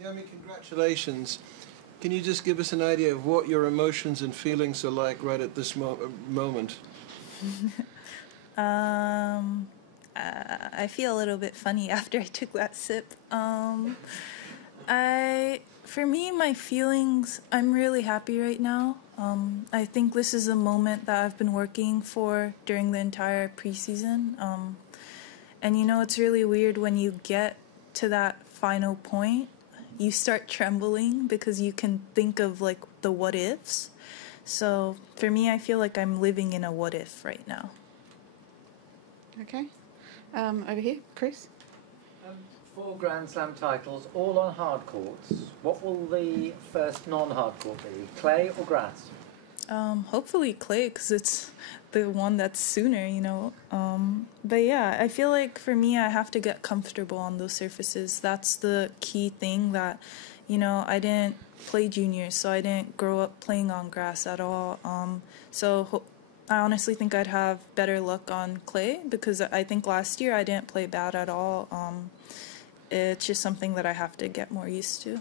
Naomi, congratulations. Can you just give us an idea of what your emotions and feelings are like right at this moment? I feel a little bit funny after I took that sip. For me, my feelings, I'm really happy right now. I think this is a moment that I've been working for during the entire preseason. And you know, it's really weird when you get to that final point, you start trembling because you can think of like the what ifs. So for me, I feel like I'm living in a what if right now. Okay. Over here, Chris. 4 Grand Slam titles, all on hard courts. What will the first non-hard court be? Clay or grass? Hopefully clay, because it's the one that's sooner, you know. But yeah, I feel like for me, I have to get comfortable on those surfaces. That's the key thing that, you know, I didn't play juniors, so I didn't grow up playing on grass at all. I honestly think I'd have better luck on clay, because I think last year I didn't play bad at all. It's just something that I have to get more used to.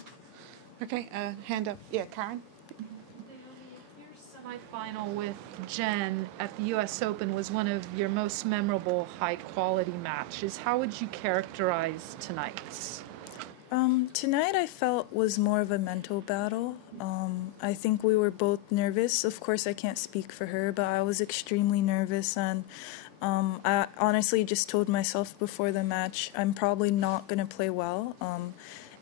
Okay, hand up. Yeah, Karen. Your semifinal with Jen at the U.S. Open was one of your most memorable high-quality matches. How would you characterize tonight's? Tonight I felt was more of a mental battle. I think we were both nervous. Of course, I can't speak for her, but I was extremely nervous, and I honestly just told myself before the match I'm probably not going to play well,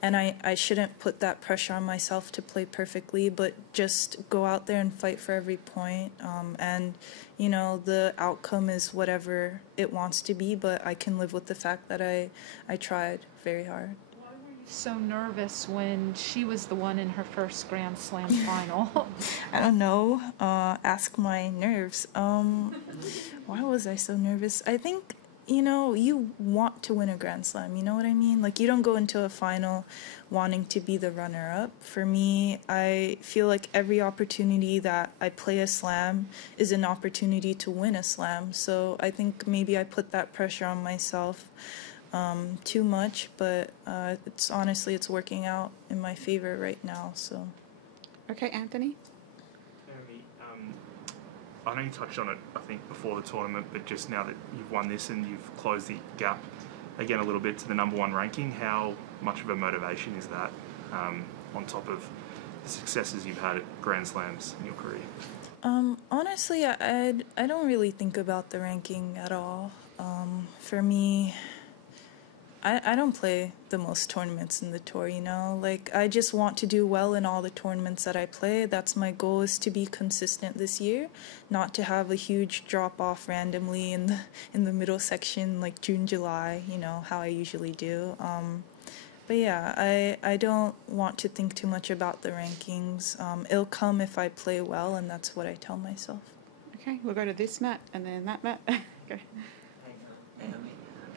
and I shouldn't put that pressure on myself to play perfectly, but just go out there and fight for every point, and you know, the outcome is whatever it wants to be, but I can live with the fact that I tried very hard. So nervous when she was the one in her first Grand Slam final? I don't know. Ask my nerves. Why was I so nervous? I think, you know, you want to win a Grand Slam, you know what I mean? Like, you don't go into a final wanting to be the runner-up. For me, I feel like every opportunity that I play a slam is an opportunity to win a slam. So I think maybe I put that pressure on myself too much, but it's honestly, it's working out in my favor right now. So, okay, Anthony. Naomi, I know you touched on it, I think, before the tournament, but just now that you've won this and you've closed the gap again a little bit to the #1 ranking, how much of a motivation is that on top of the successes you've had at Grand Slams in your career? Honestly, I don't really think about the ranking at all. For me, I don't play the most tournaments in the tour, you know? Like, I just want to do well in all the tournaments that I play. That's my goal, is to be consistent this year, not to have a huge drop-off randomly in the middle section, like June, July, you know, how I usually do. But yeah, I don't want to think too much about the rankings. It'll come if I play well, and that's what I tell myself. Okay, we'll go to this mat and then that mat. Go.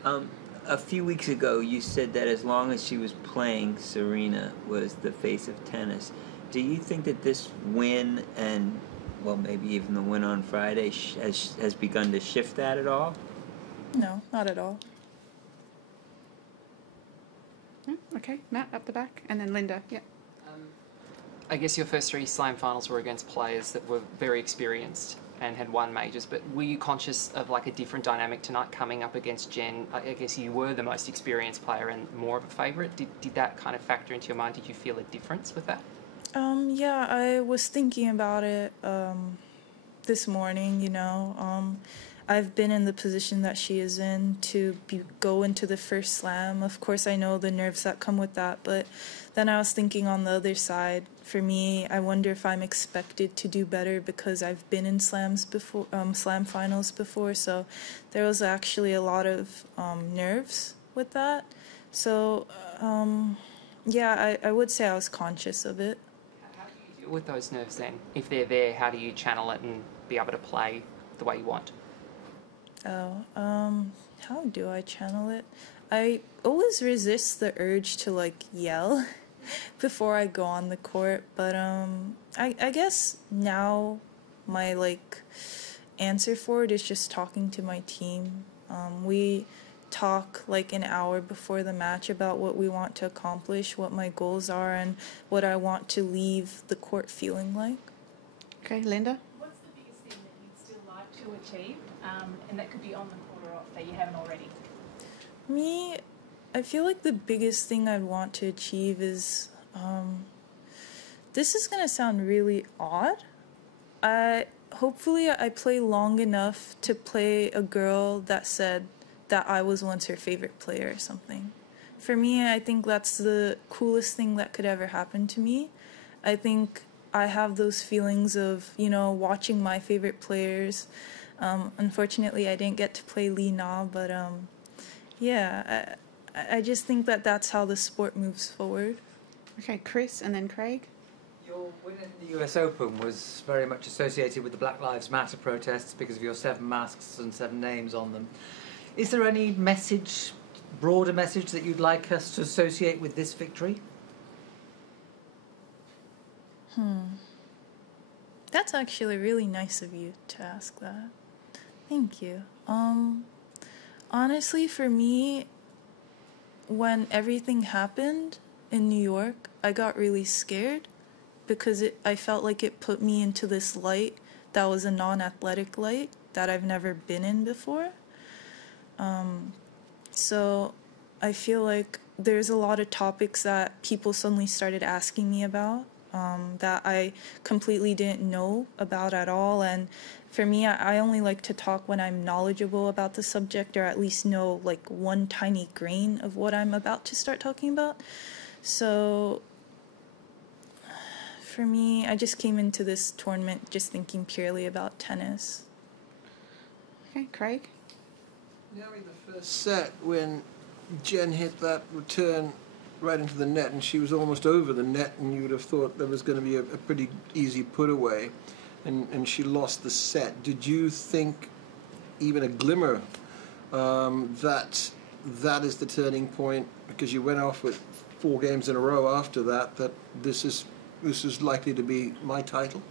Naomi, a few weeks ago, you said that as long as she was playing, Serena was the face of tennis. Do you think that this win and, well, maybe even the win on Friday has begun to shift that at all? No, not at all. Yeah, okay, Matt, up the back, and then Linda, yeah. I guess your first 3 slam finals were against players that were very experienced and had won majors, but were you conscious of like a different dynamic tonight coming up against Jen? I guess you were the most experienced player and more of a favourite. Did that kind of factor into your mind? Did you feel a difference with that? Yeah, I was thinking about it this morning, you know. I've been in the position that she is in to go into the first slam. Of course, I know the nerves that come with that, but then I was thinking on the other side, for me, I wonder if I'm expected to do better because I've been in slams before, slam finals before, so there was actually a lot of nerves with that. So, yeah, I would say I was conscious of it. How do you deal with those nerves then? If they're there, how do you channel it and be able to play the way you want? How do I channel it? I always resist the urge to, like, yell before I go on the court, but, I guess now my, like, answer for it is just talking to my team. We talk like an hour before the match about what we want to accomplish, what my goals are, and what I want to leave the court feeling like. Okay, Linda? What's the biggest thing that you'd still like to achieve, and that could be on the court or off, that you haven't already? Me, I feel like the biggest thing I'd want to achieve is, this is gonna sound really odd. Hopefully I play long enough to play a girl that said that I was once her favorite player or something. For me, I think that's the coolest thing that could ever happen to me. I think I have those feelings of, you know, watching my favorite players. Unfortunately, I didn't get to play Li Na, but yeah, I just think that that's how the sport moves forward. Okay, Chris and then Craig. Your win in the US Open was very much associated with the Black Lives Matter protests because of your 7 masks and 7 names on them. Is there any message, broader message, that you'd like us to associate with this victory? That's actually really nice of you to ask that. Thank you. Honestly, for me, when everything happened in New York, I got really scared because I felt like it put me into this light that was a non-athletic light that I've never been in before. So I feel like there's a lot of topics that people suddenly started asking me about that I completely didn't know about at all. And for me, I only like to talk when I'm knowledgeable about the subject, or at least know like one tiny grain of what I'm about to start talking about. So for me, I just came into this tournament just thinking purely about tennis. Okay, Craig. Naomi, the first set when Jen hit that return right into the net and she was almost over the net, and you would have thought there was going to be a pretty easy put away, and she lost the set. Did you think even a glimmer that is the turning point, because you went off with 4 games in a row after that, that this is likely to be my title?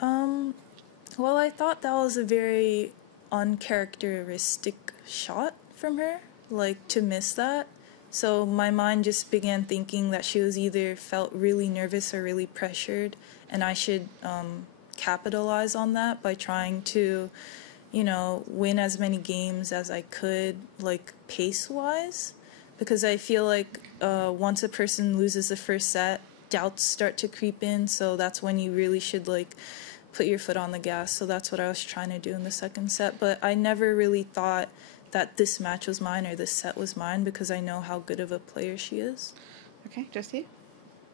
Well, I thought that was a very uncharacteristic shot from her, like to miss that. So my mind just began thinking that she was either felt really nervous or really pressured, and I should capitalize on that by trying to, you know, win as many games as I could, like pace-wise. Because I feel like once a person loses the first set, doubts start to creep in, so that's when you really should like put your foot on the gas. So that's what I was trying to do in the second set. But I never really thought that this match was mine or this set was mine, because I know how good of a player she is. Okay, just here.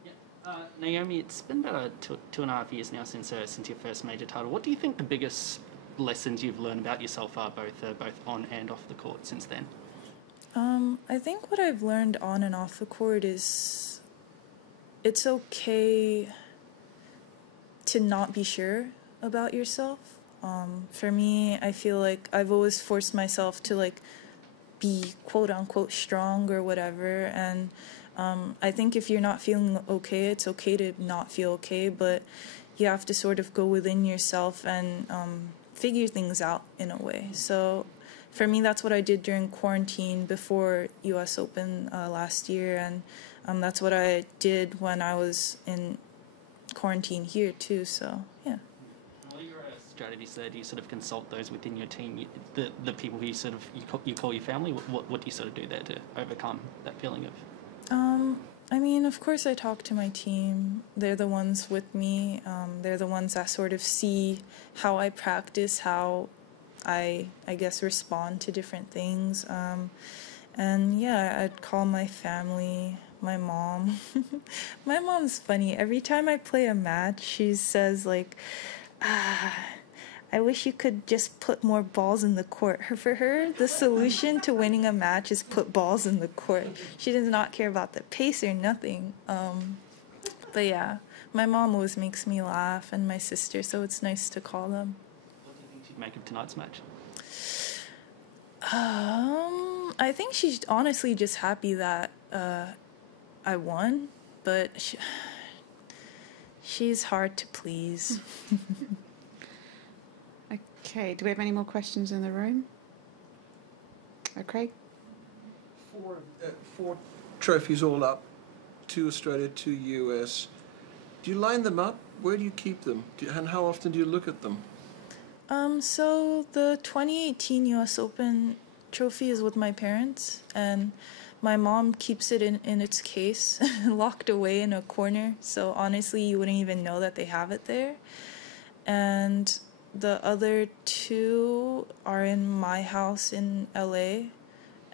Yeah. Naomi, it's been about 2.5 years now since your first major title. What do you think the biggest lessons you've learned about yourself are, both on and off the court since then? I think what I've learned on and off the court is it's okay to not be sure about yourself. For me, I feel like I've always forced myself to like be quote unquote strong or whatever, and I think if you're not feeling okay, it's okay to not feel okay, but you have to sort of go within yourself and figure things out in a way. So for me, that's what I did during quarantine before US Open last year, and that's what I did when I was in quarantine here too, so yeah. What are your strategies there? Do you sort of consult those within your team, the people who you call your family? What do you sort of do there to overcome that feeling of? I mean, of course I talk to my team. They're the ones with me. They're the ones that sort of see how I practice, how I guess respond to different things. And yeah, I'd call my family, my mom. My mom's funny. Every time I play a match, she says like, I wish you could just put more balls in the court. For her, the solution to winning a match is put balls in the court. She does not care about the pace or nothing. But yeah, my mom always makes me laugh, and my sister, so it's nice to call them. What do you think she'd make of tonight's match? I think she's honestly just happy that I won, but she's hard to please. Okay, do we have any more questions in the room? Craig? four trophies all up, 2 Australia, 2 US. Do you line them up? Where do you keep them? And how often do you look at them? So the 2018 US Open trophy is with my parents, and my mom keeps it in its case, locked away in a corner. So honestly, you wouldn't even know that they have it there. And the other 2 are in my house in LA.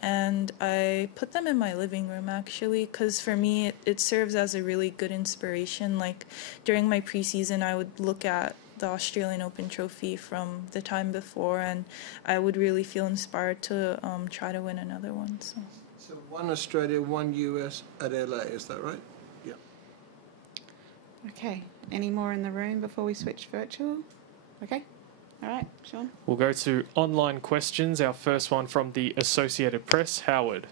And I put them in my living room, actually, because for me, it serves as a really good inspiration. Like, during my preseason, I would look at the Australian Open trophy from the time before, and I would really feel inspired to try to win another one. So 1 Australia, 1 US at LA, is that right? Yeah. Okay. Any more in the room before we switch virtual? Okay. All right, Sean. We'll go to online questions. Our first one from the Associated Press, Howard.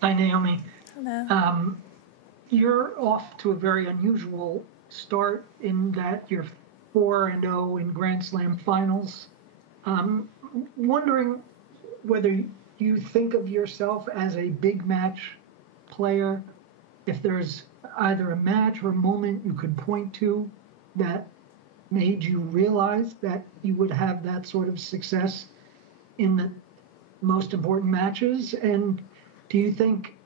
Hi, Naomi. Hello. You're off to a very unusual start in that you're 4-0 in Grand Slam finals. Wondering whether you think of yourself as a big match player, if there's either a match or a moment you could point to that made you realize that you would have that sort of success in the most important matches? And do you think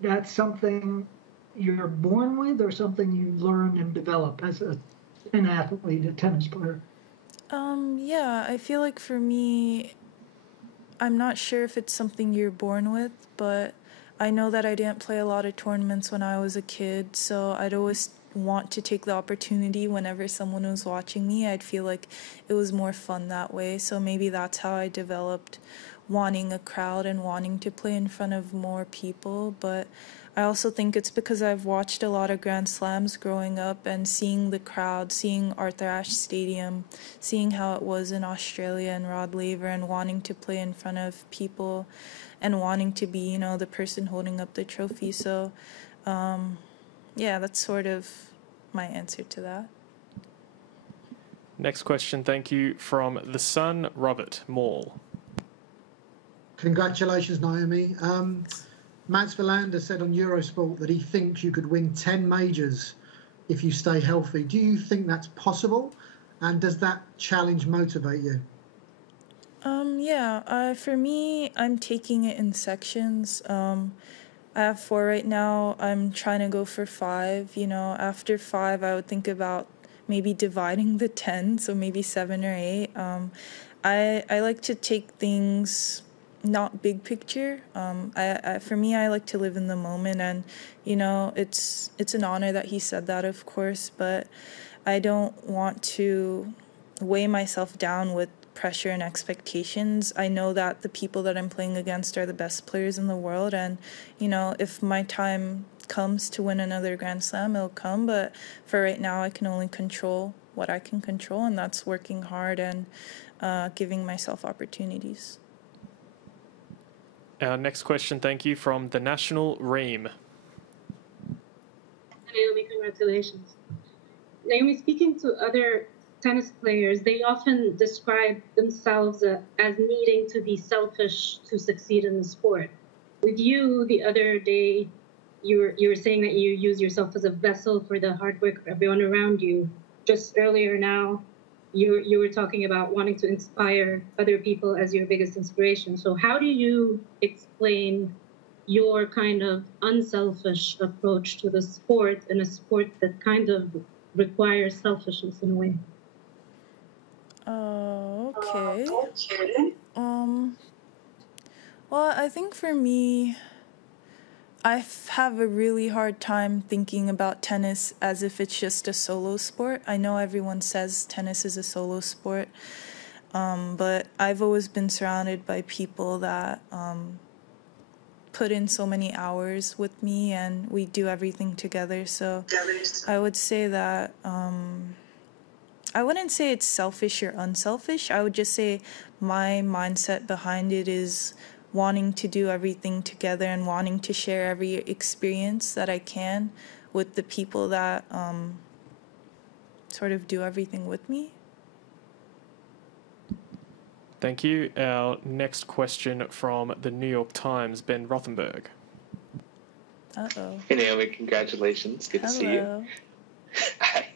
that's something you're born with or something you learn and develop as an athlete, a tennis player? Yeah, I feel like for me, I'm not sure if it's something you're born with, but I know that I didn't play a lot of tournaments when I was a kid, so I'd always want to take the opportunity whenever someone was watching me. I'd feel like it was more fun that way, so maybe that's how I developed wanting a crowd and wanting to play in front of more people. But I also think it's because I've watched a lot of Grand Slams growing up and seeing the crowd, seeing Arthur Ashe Stadium, seeing how it was in Australia and Rod Laver, and wanting to play in front of people and wanting to be, the person holding up the trophy. So, yeah, that's sort of my answer to that. Next question, thank you, from The Sun, Robert Mall. Congratulations, Naomi. Mats Wilander said on Eurosport that he thinks you could win 10 majors if you stay healthy. Do you think that's possible? And does that challenge motivate you? Yeah, for me, I'm taking it in sections. I have 4 right now. I'm trying to go for 5. After 5, I would think about maybe dividing the 10, so maybe 7 or 8. I like to take things not big picture. For me, I like to live in the moment, and it's an honor that he said that, of course, but I don't want to weigh myself down with pressure and expectations. I know that the people that I'm playing against are the best players in the world, and if my time comes to win another Grand Slam, it'll come. But for right now, I can only control what I can control, and that's working hard and giving myself opportunities. Our next question, thank you, from The National, Reem. Naomi, congratulations. Naomi, speaking to other tennis players, they often describe themselves as needing to be selfish to succeed in the sport. With you, the other day, you were saying that you use yourself as a vessel for the hard work of everyone around you. Just earlier now, you were talking about wanting to inspire other people as your biggest inspiration. So how do you explain your kind of unselfish approach to the sport, in a sport that kind of requires selfishness in a way? Okay. Well, I think for me, I have a really hard time thinking about tennis as if it's just a solo sport. I know everyone says tennis is a solo sport, but I've always been surrounded by people that put in so many hours with me, and we do everything together. So I would say that I wouldn't say it's selfish or unselfish. I would just say my mindset behind it is wanting to do everything together and wanting to share every experience that I can with the people that sort of do everything with me. Thank you. Our next question from the New York Times, Ben Rothenberg. Uh-oh. Hey Naomi, congratulations. Good to see you. Hello. Hi.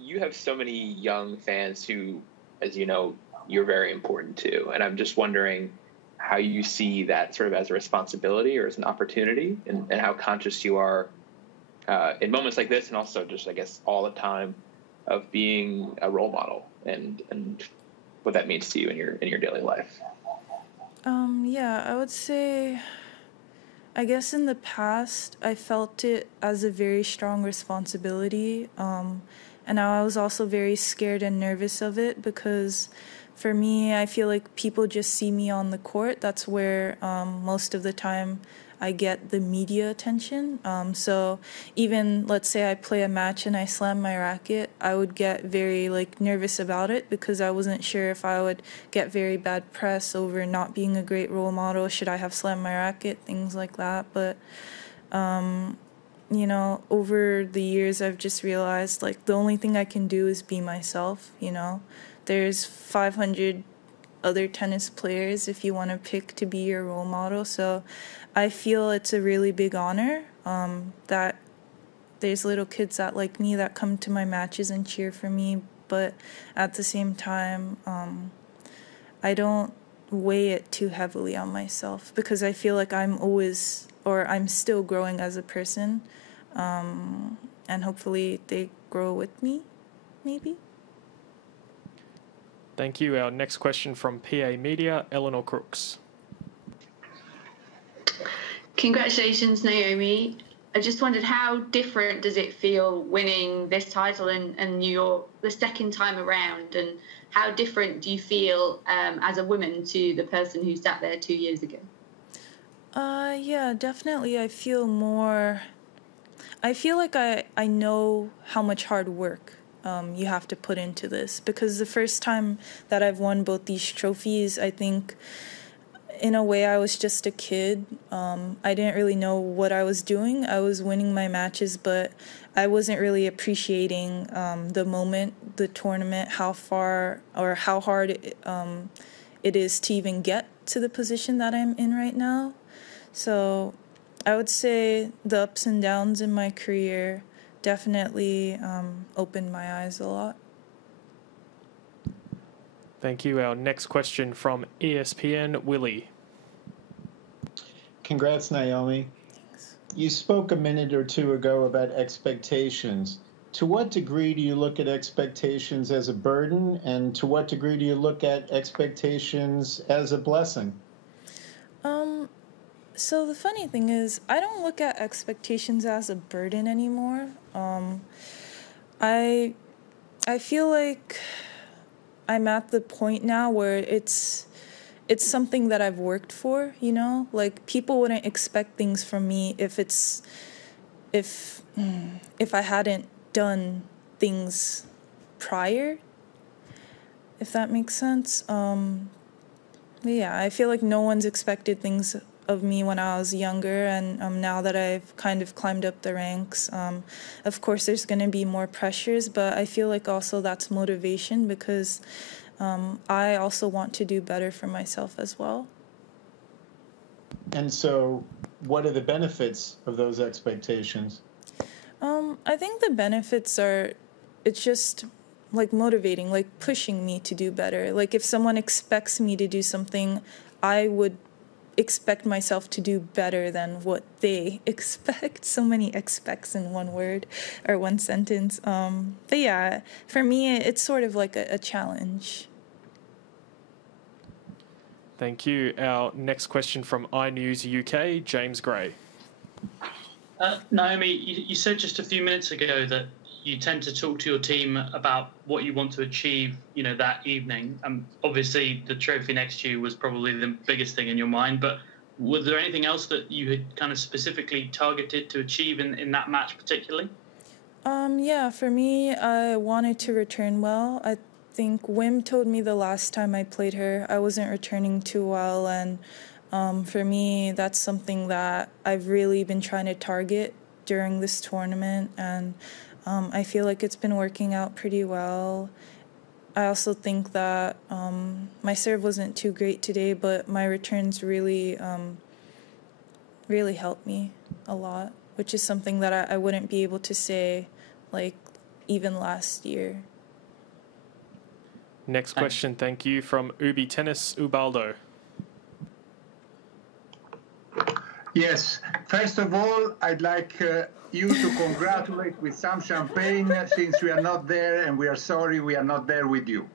You have so many young fans who, as you know, you're very important to. And I'm just wondering how you see that sort of as a responsibility or as an opportunity, and how conscious you are in moments like this, and also just, I guess, all the time, of being a role model and what that means to you in your daily life. Yeah, I would say, I guess in the past, I felt it as a very strong responsibility. And I was also very scared and nervous of it because for me, I feel like people just see me on the court. That's where most of the time I get the media attention. So even, let's say I play a match and I slam my racket, I would get very nervous about it because I wasn't sure if I would get very bad press over not being a great role model. Should I have slammed my racket? Things like that. But over the years, I've just realized the only thing I can do is be myself. There's 500 other tennis players if you want to pick to be your role model. So I feel it's a really big honor that there's little kids that like me that come to my matches and cheer for me. But at the same time, I don't weigh it too heavily on myself because I feel like I'm still growing as a person. And hopefully they grow with me, maybe. Thank you. Our next question from PA Media, Eleanor Crooks. Congratulations, Naomi. I just wondered, how different does it feel winning this title in New York the second time around, and how different do you feel as a woman to the person who sat there 2 years ago? Yeah, definitely. I feel like I know how much hard work you have to put into this, because the first time that I've won both these trophies, I think in a way I was just a kid. I didn't really know what I was doing. I was winning my matches, but I wasn't really appreciating the moment, the tournament, how far or how hard it is to even get to the position that I'm in right now. So I would say the ups and downs in my career definitely opened my eyes a lot. Thank you. Our next question from ESPN, Willie. Congrats, Naomi. Thanks. You spoke a minute or two ago about expectations. To what degree do you look at expectations as a burden, and to what degree do you look at expectations as a blessing? So the funny thing is, I don't look at expectations as a burden anymore. I feel like I'm at the point now where it's something that I've worked for, Like, people wouldn't expect things from me if I hadn't done things prior, if that makes sense. But yeah, I feel like no one's expected things of me when I was younger, and now that I've kind of climbed up the ranks, of course there's going to be more pressures, but I feel like also that's motivation, because I also want to do better for myself as well. And so what are the benefits of those expectations? I think the benefits are, it's just motivating, pushing me to do better. If someone expects me to do something, I would expect myself to do better than what they expect. So many expects in one word or one sentence. But yeah, for me, it's sort of like a challenge. Thank you. Our next question from iNews UK, James Gray. Naomi, you said just a few minutes ago that you tend to talk to your team about what you want to achieve, that evening. Obviously, the trophy next to you was probably the biggest thing in your mind, but was there anything else that you had kind of specifically targeted to achieve in that match particularly? Yeah, for me, I wanted to return well. I think Wim told me the last time I played her, I wasn't returning too well, and for me, that's something that I've really been trying to target during this tournament, and I feel like it's been working out pretty well. I also think that my serve wasn't too great today, but my returns really really helped me a lot, which is something that I wouldn't be able to say like even last year. Next question, thank you, from Ubi Tennis, Ubaldo. Yes, first of all, I'd like you to congratulate with some champagne since we are not there, and we are sorry we are not there with you.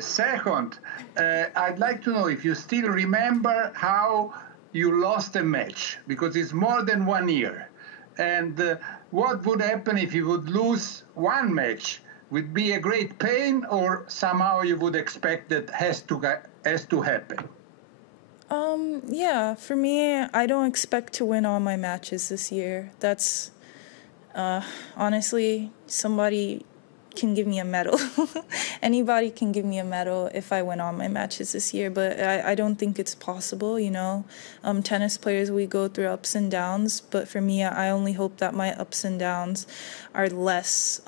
Second, I'd like to know if you still remember how you lost a match, because it's more than 1 year. And what would happen if you would lose one match? Would it be a great pain, or somehow you would expect that has to happen? Yeah, for me, I don't expect to win all my matches this year. That's, honestly, somebody can give me a medal. Anybody can give me a medal if I win all my matches this year, but I don't think it's possible, you know. Tennis players, we go through ups and downs, but for me, I only hope that my ups and downs are less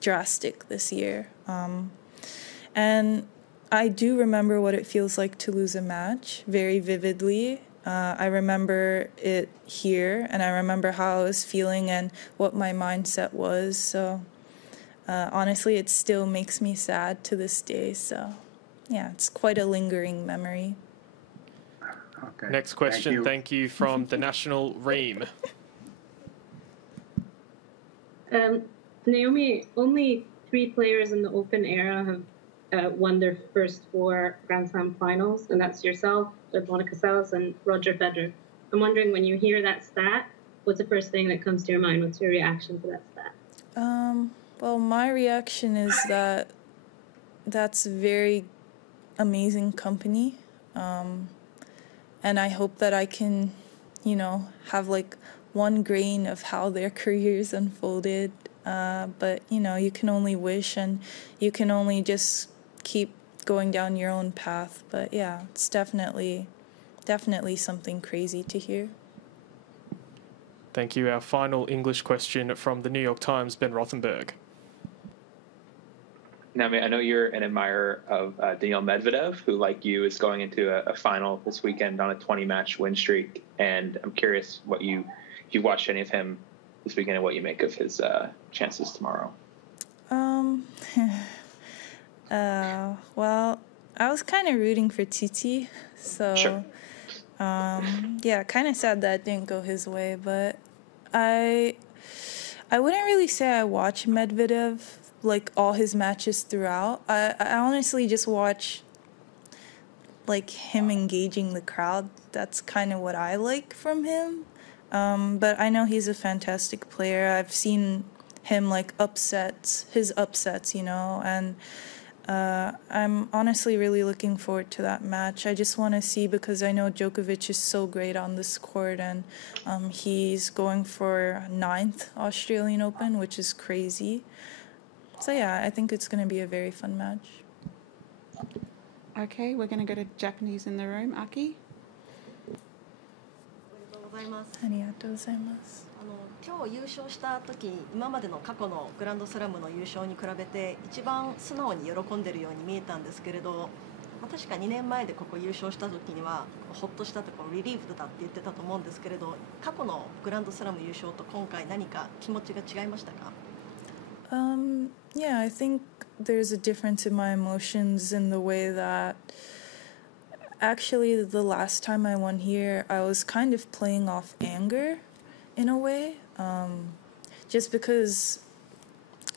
drastic this year. And I do remember what it feels like to lose a match very vividly. I remember it here, and I remember how I was feeling and what my mindset was. So honestly, it still makes me sad to this day. So yeah, it's quite a lingering memory. Okay. Next question, thank you, from the National, Reem. Naomi, only 3 players in the Open era have won their first 4 Grand Slam finals, and that's yourself, Monica Seles, and Roger Federer. I'm wondering, when you hear that stat, what's the first thing that comes to your mind? What's your reaction to that stat? Well, my reaction is that that's very amazing company, and I hope that I can, you know, have like 1 grain of how their careers unfolded. But you know, you can only wish, and you can only just keep going down your own path. But yeah, it's definitely something crazy to hear. Thank you. Our final English question from the New York Times, Ben Rothenberg. Naomi, I know you're an admirer of Daniil Medvedev, who, like you, is going into a final this weekend on a 20-match win streak. And I'm curious if you watched any of him this weekend and what you make of his chances tomorrow. Well, I was kind of rooting for Titi, so sure. Yeah, kind of sad that didn't go his way, but I wouldn't really say I watch Medvedev like all his matches throughout. I honestly just watch like him engaging the crowd. That's kind of what I like from him. But I know he's a fantastic player. I've seen him like his upsets, you know, and I'm honestly really looking forward to that match. I just want to see, because I know Djokovic is so great on this court, and he's going for 9th Australian Open, which is crazy. So yeah, I think it's going to be a very fun match. Okay, we're going to go to Japanese in the room. Aki? ありがとうございます。今日優勝した時、今までの過去のグランドスラムの優勝に比べて一番素直に喜んでるように見えたんですけれど、確か2年前でここ優勝した時にはホッとしたとかリリーフだって言ってたと思うんですけれど、過去のグランドスラム優勝と今回何か気持ちが違いましたか? Yeah, I think there's a difference in my emotions in the way that actually the last time I won here, I was kind of playing off anger in a way, just because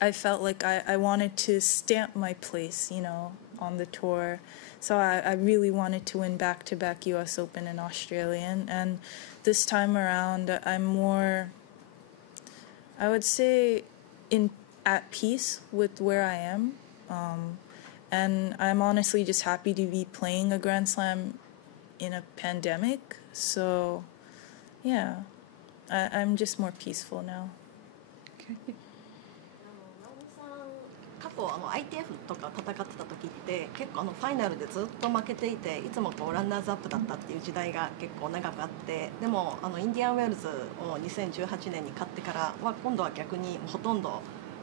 I felt like I wanted to stamp my place, you know, on the tour. So I really wanted to win back-to-back US Open and Australian, and this time around I'm more, I would say, at peace with where I am, and I'm honestly just happy to be playing a Grand Slam in a pandemic. So yeah, I'm just more peaceful now. Okay. 過去ITF とか戦ってた時って結構ファイナルでずっと負けていて、いつもこうランナーズアップだったっていう時代が結構長くあって、でもインディアンウェルズを2018年に勝ってからは今度は逆にほとんど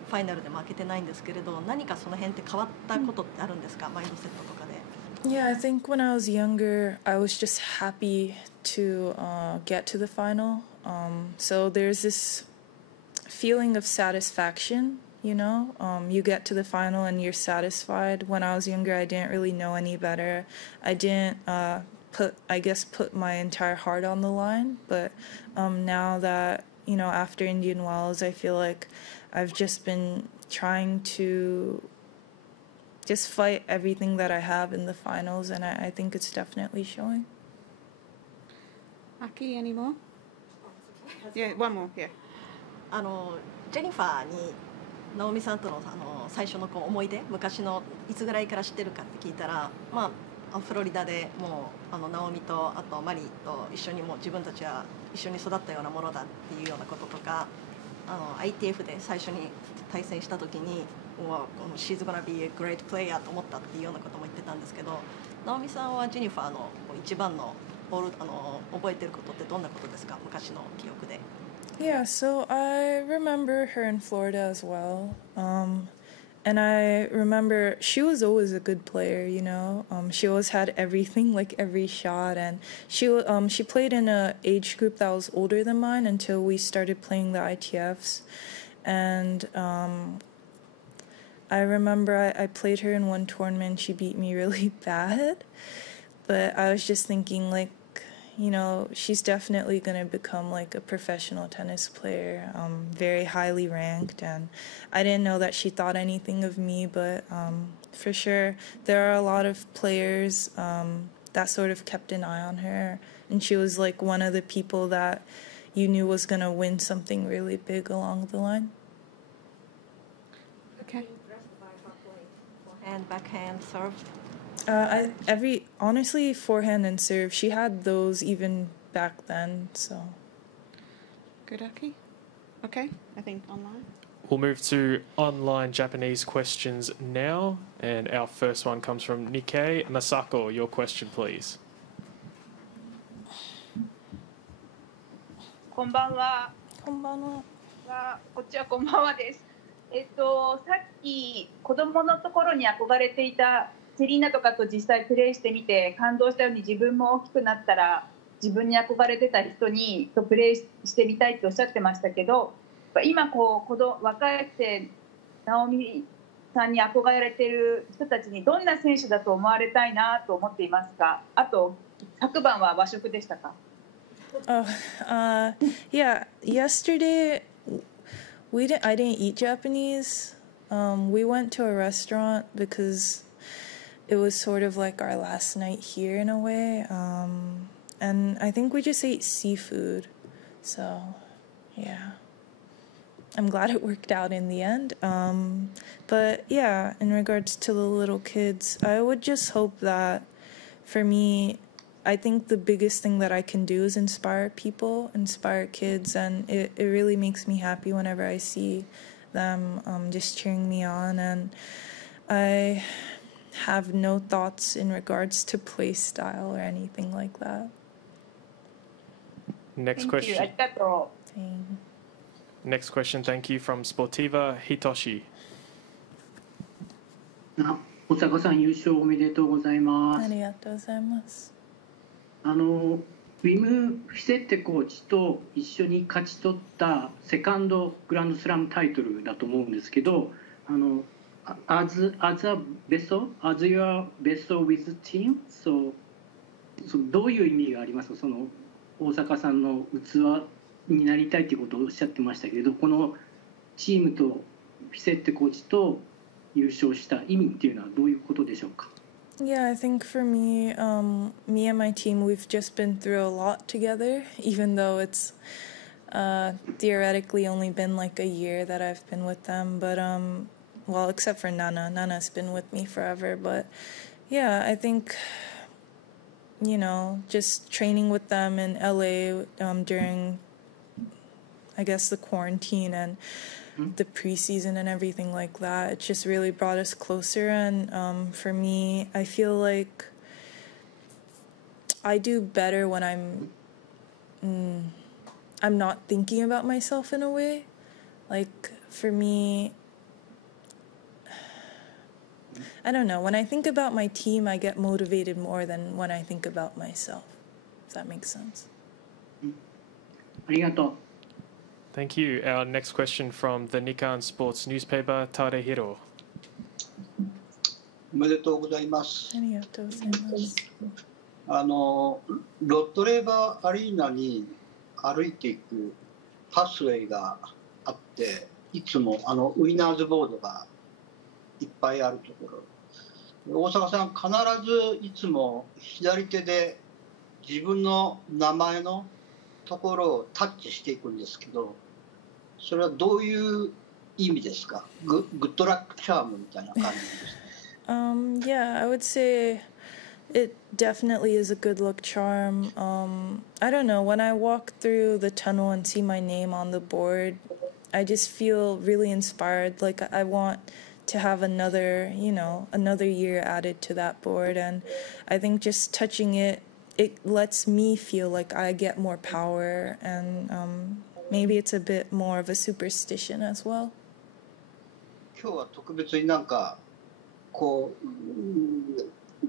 ファイナルで負けてないんですけれど、何かその辺って変わったことってあるんですか、マインドセットとかで。Yeah, I think when I was younger, I was just happy to get to the final. So there's this feeling of satisfaction, you know? You get to the final and you're satisfied. When I was younger, I didn't really know any better. I didn't put my entire heart on the line. But now that, you know, after Indian Wells, I feel like I've just been trying to just fight everything that I have in the finals, and I think it's definitely showing. Aki, any more? Yeah, one more, yeah. ジェニファーにナオミさんとの最初の思い出、昔のいつぐらいから知ってるかって聞いたら、まあフロリダでもうナオミとあとマリーと一緒にもう自分たちは一緒に育ったようなものだっていうようなこととか、ITF で最初に対戦した時に、She's gonna be a great player と思ったっていうようなことも言ってたんですけど、ナオミさんはジェニファーの一番の覚えてることってどんなことですか、昔の記憶で。Yeah, so I remember her in Florida as well. And I remember she was always a good player, you know. She always had everything, like every shot, and she played in a age group that was older than mine until we started playing the ITFs. And I remember I played her in one tournament. She beat me really bad, but I was just thinking, like, you know, she's definitely going to become like a professional tennis player, very highly ranked, and I didn't know that she thought anything of me, but for sure there are a lot of players that sort of kept an eye on her, and she was like one of the people that you knew was going to win something really big along the line. Okay. Forehand, backhand, serve. Honestly, forehand and serve. She had those even back then, so. Good, Aki. Okay, I think online. We'll move to online Japanese questions now, and our first one comes from Nikkei. Masako, your question, please. こんばんは。こんばんは。こっちはこんばんはです。さっき子供のところに憧れていたセリーナとかと実際プレーしてみて感動したように、自分も大きくなったら自分に憧れてた人とプレーしてみたいっておっしゃってましたけど、今若いてナオミさんに憧れてる人たちにどんな選手だと思われたいなと思っていますか？あと昨晩は和食でしたか？Yeah, yesterday I didn't eat Japanese. We went to a restaurant because it was sort of like our last night here in a way. And I think we just ate seafood. So, yeah. I'm glad it worked out in the end. But yeah, in regards to the little kids, I would just hope that for me, I think the biggest thing that I can do is inspire people, inspire kids, and it really makes me happy whenever I see them just cheering me on. And I have no thoughts in regards to play style or anything like that. Next question. Next question, thank you, from Sportiva Hitoshi. 大阪さん優勝おめでとうございます。ありがとうございます。ウィム・フィセッテコーチと一緒に勝ち取ったセカンドグランドスラムタイトルだと思うんですけど、as your vessel with team, so どういう意味がありますか？その大阪さんの器になりたいということをおっしゃってましたけれど、このチームとフィセッテコーチと優勝した意味っていうのはどういうことでしょうか？Yeah, I think for me, me and my team, we've just been through a lot together, even though it's theoretically only been like a year that I've been with them. But, well, except for Nana. Nana's been with me forever. But, yeah, I think, you know, just training with them in LA during, I guess, the quarantine and the preseason and everything like that, it just really brought us closer. And for me, I feel like I do better when I'm not thinking about myself in a way. Like for me, I don't know. When I think about my team, I get motivated more than when I think about myself. If that makes sense. ありがとう。 Thank you. Our next question from the Nikkan Sports Newspaper, Tadehiro. おめでとうございます。ありがとうございます。ロットレーバーアリーナに歩いていくパスウェイがあって、いつもウィナーズボードがいっぱいあるところ。大阪さん、必ずいつも左手で自分の名前のところをタッチしていくんですけど、それはどういう意味ですか？グッドラックチャームみたいな感じですか？Yeah, I would say it definitely is a good luck charm. I don't know, when I walk through the tunnel and see my name on the board, I just feel really inspired. Like I want to have another year added to that board, and I think just touching it lets me feel like I get more power, and maybe it's a bit more of a superstition as well. 今日は特別になんかこう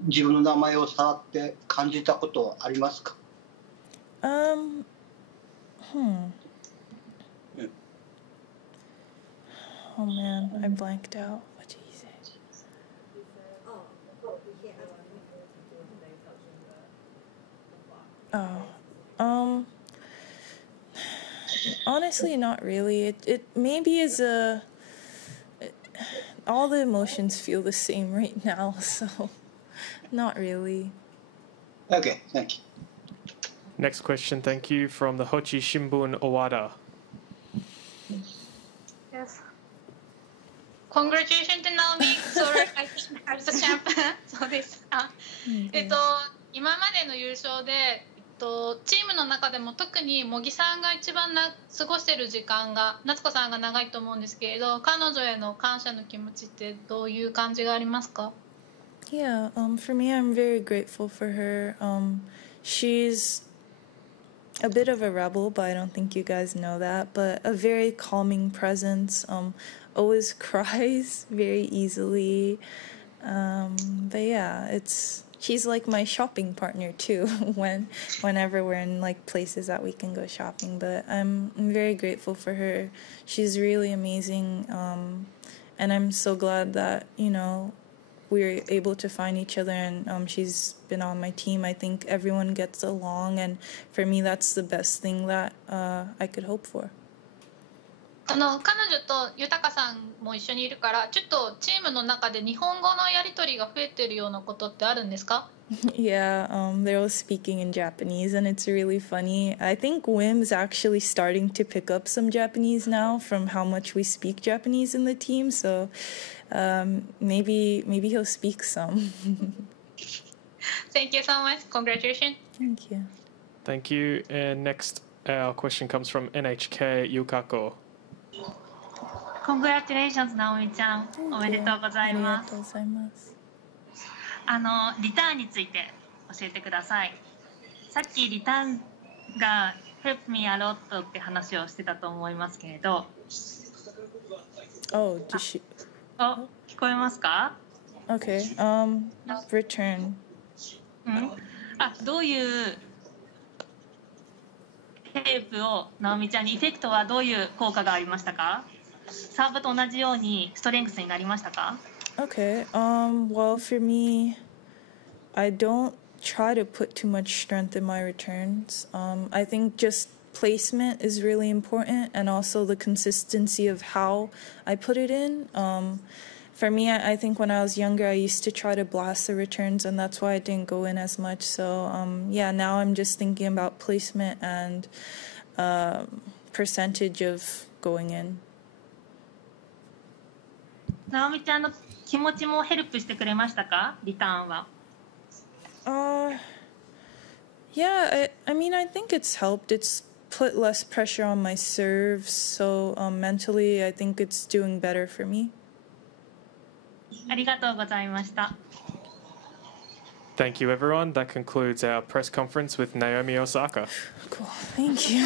自分の名前を触って感じたことありますか？ Oh man, I blanked out. What did he say? Honestly, not really. It maybe is all the emotions feel the same right now, so not really. Okay, thank you. Next question, thank you, from the Hochi Shimbun, Owada. Yes. Congratulations to Naomi. Sorry, I think I'm the champion. そうです。今までの優勝で、チームの中でも特に茂木さんが一番過ごしてる時間が夏子さんが長いと思うんですけれど、彼女への感謝の気持ちってどういう感じがありますか？ Yeah, for me, I'm very grateful for her. She's a bit of a rebel, but I don't think you guys know that, but a very calming presence, always cries very easily. But yeah, she's like my shopping partner too whenever we're in like places that we can go shopping. But I'm very grateful for her. She's really amazing, and I'm so glad that we were able to find each other, and she's been on my team. I think everyone gets along, and for me that's the best thing that I could hope for. 彼女と豊さんも一緒にいるからちょっとチームの中で日本語のやり取りが増えてるようなことってあるんですか？ Yeah, they're all speaking in Japanese, and it's really funny. I think Wim's actually starting to pick up some Japanese now from how much we speak Japanese in the team, so maybe he'll speak some. Thank you so much. Congratulations. Thank you. Thank you. And next, our question comes from NHK Yukako. Congratulations, Naomi ちゃん。おめでとうございます。ありがとうございます。リターンについて教えてください。さっきリターンが Help me a lot って話をしてたと思いますけれど。Oh, did she? 聞こえますか？ Okay. Return. どういうヘルプを直美ちゃんに、エフェクトはどういう効果がありましたか？サーブと同じようにストレングスになりましたか？ Okay. Well, for me, I don't try to put too much strength in my returns. I think just placement is really important, and also the consistency of how I put it in. For me, I think when I was younger, I used to try to blast the returns, and that's why I didn't go in as much. So, yeah, now I'm just thinking about placement and percentage of going in. 直美ちゃんの気持ちもヘルプしてくれましたか？リターンは。Yeah, I mean, I think it's helped. It's put less pressure on my serves, so mentally, I think it's doing better for me. ありがとうございました。Thank you, everyone. That concludes our press conference with Naomi Osaka. Cool. Thank you.